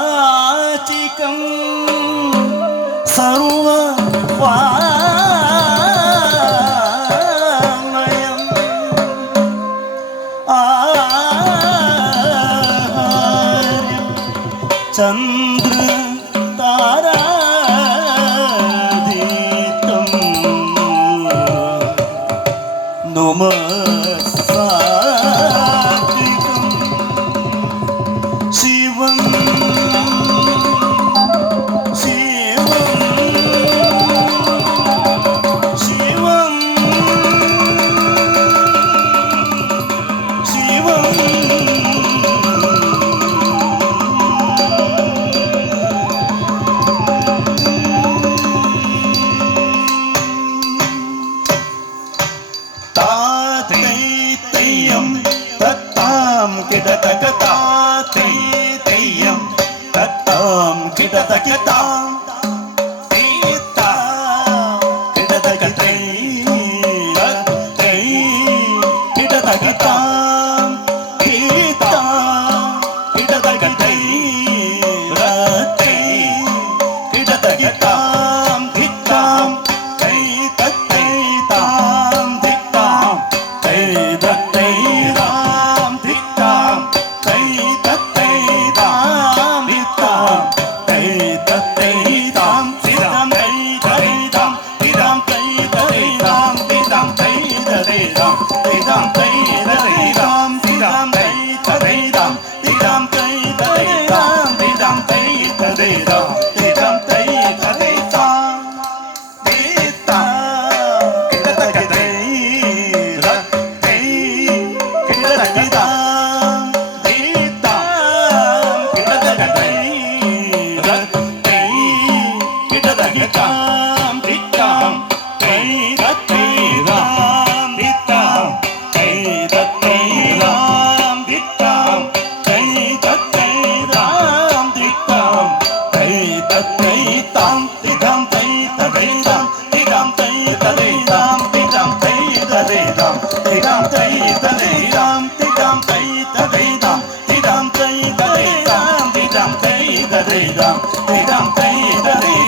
വാചികം സർവവാങ്മയം ആര്യം ചന്ദ്ര താരാതീതം നമസ്സാദികം ശിവം തെയ്യം തത്താം കിടതകിതാം തീതാ കിടതകതൈ കിടതകിതാം തീതാ കിടതകതൈ കിടതകിതാം ധിത്താം തൈ തത്തൈതാം ധിത്താം തൈ തത്തൈതാം ധിത്താം തൈ തത്തൈതാം ധിത്താം തൈ തത്തൈതാം തിദാം തൈ തത്തൈതാം തിദാം തൈ തത്തൈതാം തിദാം തൈ തത്തൈതാം തിദാം തൈ തത്തൈതാം തിദാം തൈ തത്തൈതാം തിദാം തൈ തത്തൈതാം തിദാം തൈ തത്തൈതാം തിദാം തൈ തത്തൈതാം തിദാം കിടതകതൈ തൈ കിടതകിതാം തിദാം കിടതകതൈ തൈ കിടതകിതാം തിദാം തൈ തത്തൈതാം തിദാം തൈ തത്തൈതാം തിദാം തൈ തത്തൈതാം തിദാം തൈ തത്തൈതാം തിദാം തൈ തത്തൈതാം തിദാം തൈ തത്തൈതാം തിദാം തൈ തത്തൈതാം തിദാം തൈ തത്തൈതാം തിദാം തൈ തത്തൈതാം തിദാം തൈ തത്തൈതാം തിദാം തൈ തത്തൈതാം തിദാം തൈ തത്തൈതാം